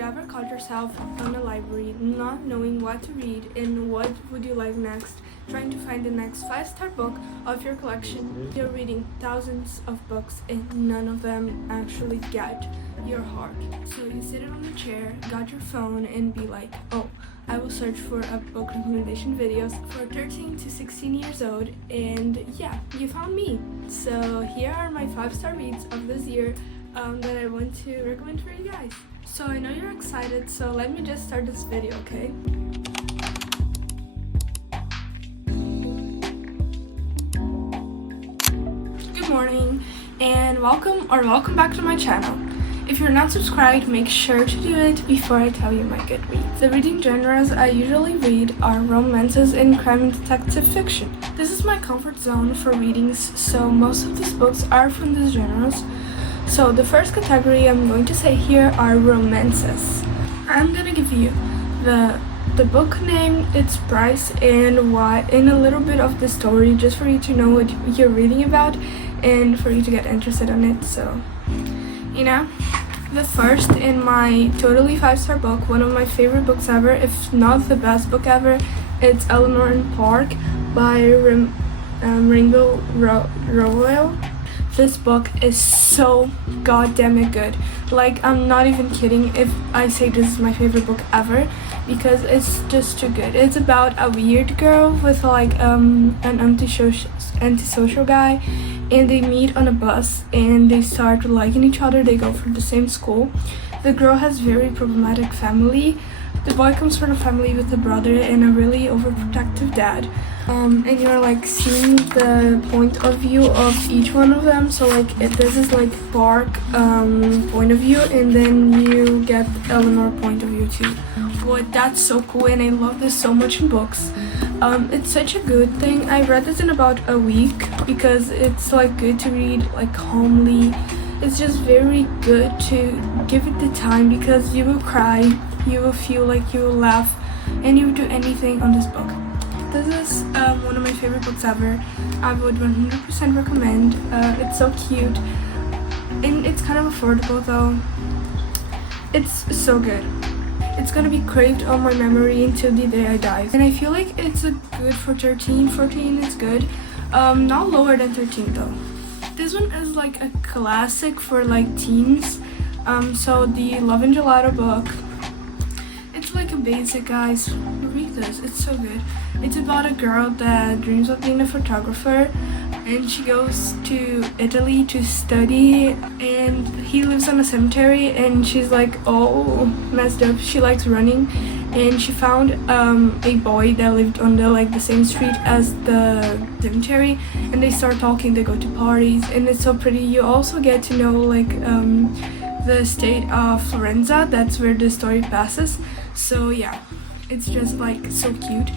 you ever caught yourself in a library not knowing what to read and what would you like next, trying to find the next 5-star book of your collection? You're reading thousands of books and none of them actually get your heart. So you sit on a chair, got your phone and be like, oh, I will search for a book recommendation videos for 13 to 16 years old, and yeah, you found me. So here are my 5-star reads of this year that I want to recommend for you guys. So I know you're excited, so let me just start this video, okay? Good morning and welcome back to my channel. If you're not subscribed, make sure to do it before I tell you my good reads. The reading genres I usually read are romances and crime and detective fiction. This is my comfort zone for readings, so most of these books are from these genres. So the first category I'm going to say here are romances. I'm gonna give you the book name, its price, and why, and a little bit of the story, just for you to know what you're reading about and for you to get interested in it. So, you know, the first in my totally 5-star book, one of my favorite books ever, if not the best book ever, it's Elenor in Park by Rainbow Rowell. This book is so goddamn good. Like, I'm not even kidding if I say this is my favorite book ever, because it's just too good. It's about a weird girl with like an antisocial guy, and they meet on a bus and they start liking each other. They go from the same school. The girl has very problematic family. The boy comes from a family with a brother and a really overprotective dad. And you're like seeing the point of view of each one of them. So like this is like Park point of view, and then you get Elenor point of view too. Boy, that's so cool, and I love this so much in books. It's such a good thing. I read this in about a week because it's like good to read like calmly. It's just very good to give it the time because you will cry, you will feel like you will laugh, and you will do anything on this book. This is one of my favorite books ever. I would 100% recommend. It's so cute and it's kind of affordable though. It's so good. It's gonna be craved on my memory until the day I die. And I feel like it's a good for 13. 14 is good. Not lower than 13 though. This one is like a classic for like teens. So the Love and Gelato book. It's like a basic, guys. Read this, it's so good. It's about a girl that dreams of being a photographer, and she goes to Italy to study, and he lives on a cemetery, and she's like all messed up. She likes running, and she found a boy that lived on the same street as the cemetery, and they start talking. They go to parties, and it's so pretty. You also get to know like the state of Florence. That's where the story passes. So yeah, it's just like so cute.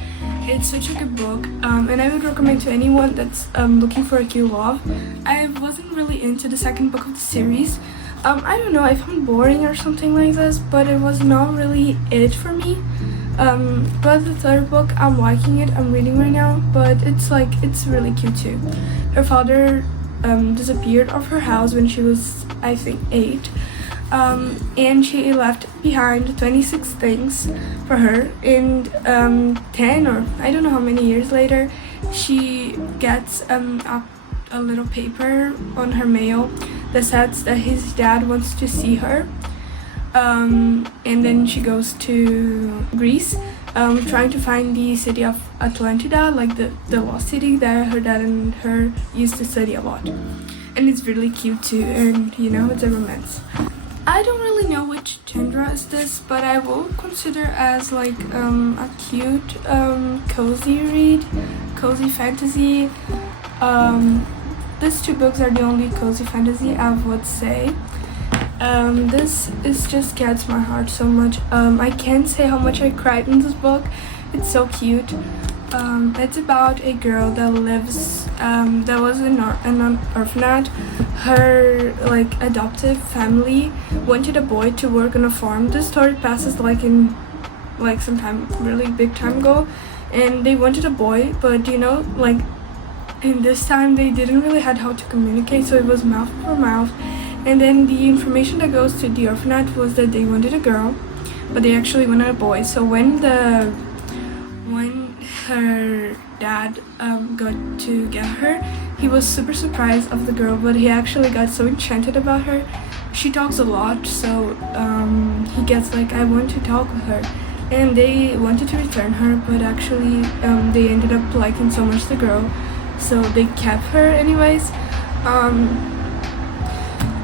It's such a good book, and I would recommend to anyone that's looking for a cute love. I wasn't really into the second book of the series. I don't know, I found boring or something like this, but it was not really it for me. But the third book, I'm liking it. I'm reading right now, but it's really cute too. Her father disappeared off her house when she was, I think, 8. And she left behind 26 things for her, and 10 or I don't know how many years later, she gets a little paper on her mail that says that his dad wants to see her, and then she goes to Greece, trying to find the city of Atlantida, like the lost city that her dad and her used to study a lot. And it's really cute too, and you know, it's a romance. I don't really know which genre is this, but I will consider as like a cute cozy read, cozy fantasy. These two books are the only cozy fantasy I would say. This is just gets my heart so much. I can't say how much I cried in this book. It's so cute. It's about a girl that lives that was in an orphanage. Her like adoptive family wanted a boy to work on a farm. This story passes like in like some time, really big time ago, and they wanted a boy, but you know, like in this time they didn't really had how to communicate, so it was mouth for mouth. And then the information that goes to the orphanage was that they wanted a girl, but they actually wanted a boy. So when her dad got to get her, he was super surprised of the girl, but he actually got so enchanted about her. She talks a lot, so he gets like, I want to talk with her. And they wanted to return her, but actually they ended up liking so much the girl, so they kept her anyways.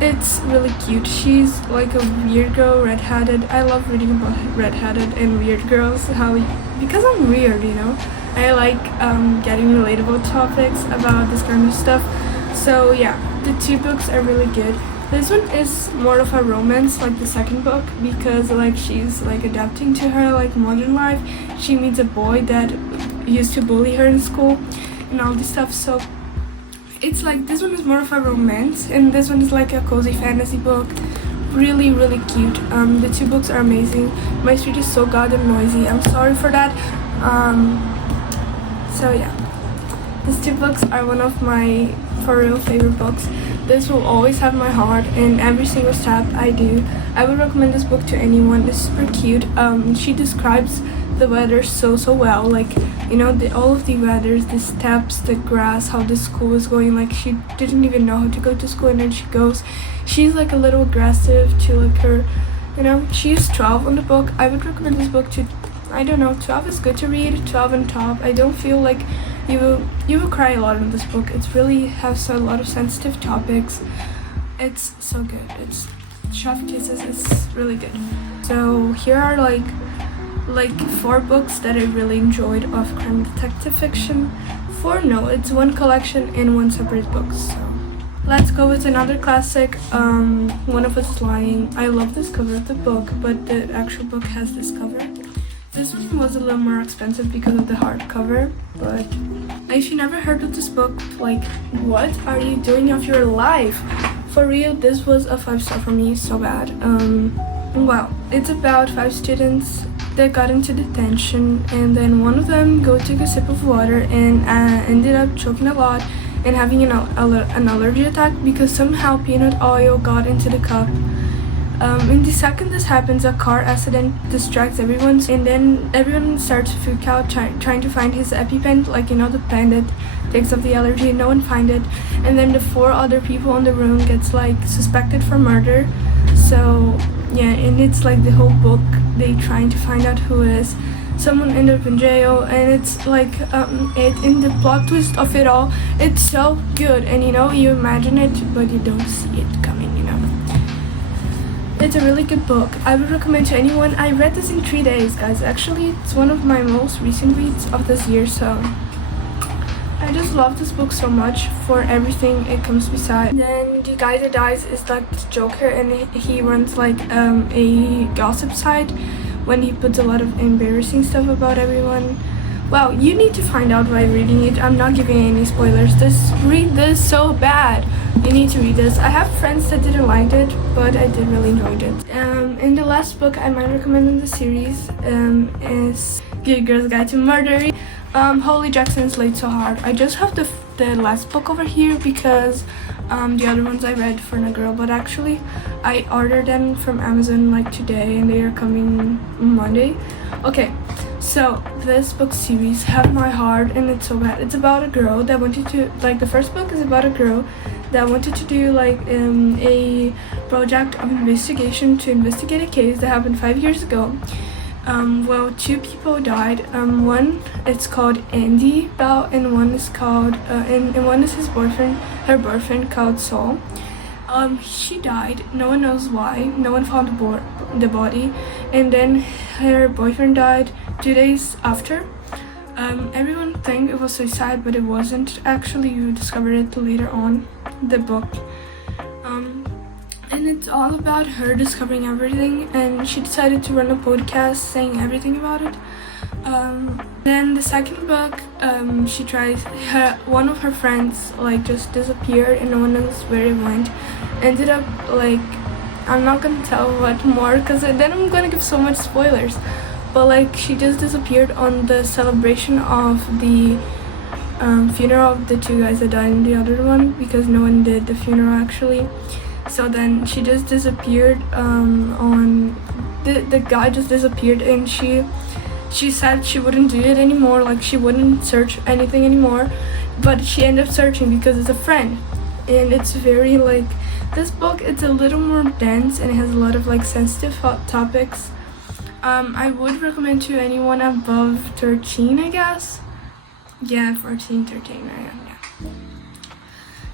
It's really cute. She's like a weird girl, redheaded. I love reading about redheaded and weird girls, because I'm weird, you know. I like getting relatable topics about this kind of stuff. So yeah, the two books are really good. This one is more of a romance, like the second book, because like she's like adapting to her like modern life. She meets a boy that used to bully her in school and all this stuff. So it's like this one is more of a romance, and this one is like a cozy fantasy book. Really, really cute. The two books are amazing. My street is so goddamn noisy. I'm sorry for that. So yeah, these two books are one of my for real favorite books. This will always have my heart in every single step I do. I would recommend this book to anyone. It's super cute. She describes the weather so well, like, you know, all of the weathers, the steps, the grass, how the school is going. Like, she didn't even know how to go to school, and then she goes. She's like a little aggressive to like her, you know. She's 12 on the book. I would recommend this book to, I don't know, 12 is good to read, 12 and top. I don't feel like you will cry a lot in this book. It's really has a lot of sensitive topics. It's so good. It's chef kisses. It's really good. So here are like 4 books that I really enjoyed of crime detective fiction. 4, no, it's 1 collection and 1 separate book. So let's go with another classic. One of Us is Lying. I love this cover of the book, but the actual book has this cover. This one was a little more expensive because of the hardcover, but if you never heard of this book, like, what are you doing of your life? For real, this was a 5-star for me, so bad. Well, it's about 5 students that got into detention, and then one of them took a sip of water and ended up choking a lot and having an allergy attack because somehow peanut oil got into the cup. In the second this happens, a car accident distracts everyone, and then everyone starts to freak out, trying to find his EpiPen, like, you know, the pen that takes off the allergy. No one find it, and then the 4 other people in the room gets like suspected for murder. So yeah, and it's like the whole book they trying to find out who is. Someone ended up in jail, and it's like in the plot twist of it all, it's so good, and you know, you imagine it but you don't see it coming, you know. It's a really good book. I would recommend to anyone. I read this in 3 days, guys. Actually, it's one of my most recent reads of this year, so I just love this book so much for everything it comes beside. Then the guy that dies is like this Joker, and he runs like a gossip site when he puts a lot of embarrassing stuff about everyone. Wow, you need to find out by reading it. I'm not giving any spoilers. Read this so bad. You need to read this. I have friends that didn't like it, but I did really enjoy it. And the last book I might recommend in the series is Good Girl's Guide to Murder. Holy Jackson Slayed So Hard. I just have the last book over here because the other ones I read for a girl, but actually I ordered them from Amazon like today, and they are coming Monday. Okay, so this book series have my heart, and it's so bad. It's about a girl that wanted to, like, the first book is about a girl that wanted to do like a project of investigation to investigate a case that happened 5 years ago. Well, 2 people died. One, it's called Andy Bell, and one is called and one is her boyfriend called Saul. She died. No one knows why. No one found the body, and then her boyfriend died 2 days after. Everyone think it was suicide, but it wasn't. Actually, you discovered it later on the book. And it's all about her discovering everything, and she decided to run a podcast saying everything about it. Then the second book, she tries, one of her friends like just disappeared, and no one knows where it went. Ended up like, I'm not gonna tell what more because then I'm gonna give so much spoilers. But like, she just disappeared on the celebration of the funeral of the 2 guys that died in the other one, because no one did the funeral actually. So then she just disappeared on the guy just disappeared, and she said she wouldn't do it anymore, like she wouldn't search anything anymore, but she ended up searching because it's a friend. And it's very like, this book, it's a little more dense and it has a lot of like sensitive topics. I would recommend to anyone above 13, I guess. Yeah, 14, 13, I am, yeah.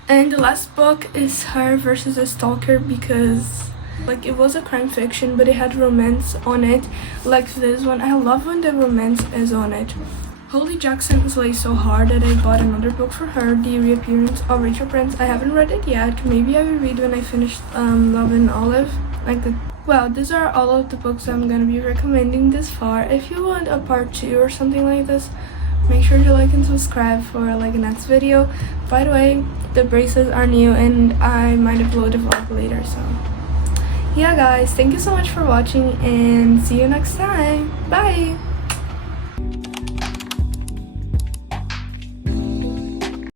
And the last book is Her versus a Stalker, because like it was a crime fiction, but it had romance on it, like this one. I love when the romance is on it. Holly Jackson slays so hard that I bought another book for her, The Reappearance of Rachel Prince. I haven't read it yet. Maybe I will read when I finish Love and Olive. Well, these are all of the books I'm gonna be recommending this far. If you want a part 2 or something like this, make sure to like and subscribe for like the next video. By the way, the bracelets are new and I might upload a vlog later, so yeah guys, thank you so much for watching and see you next time. Bye.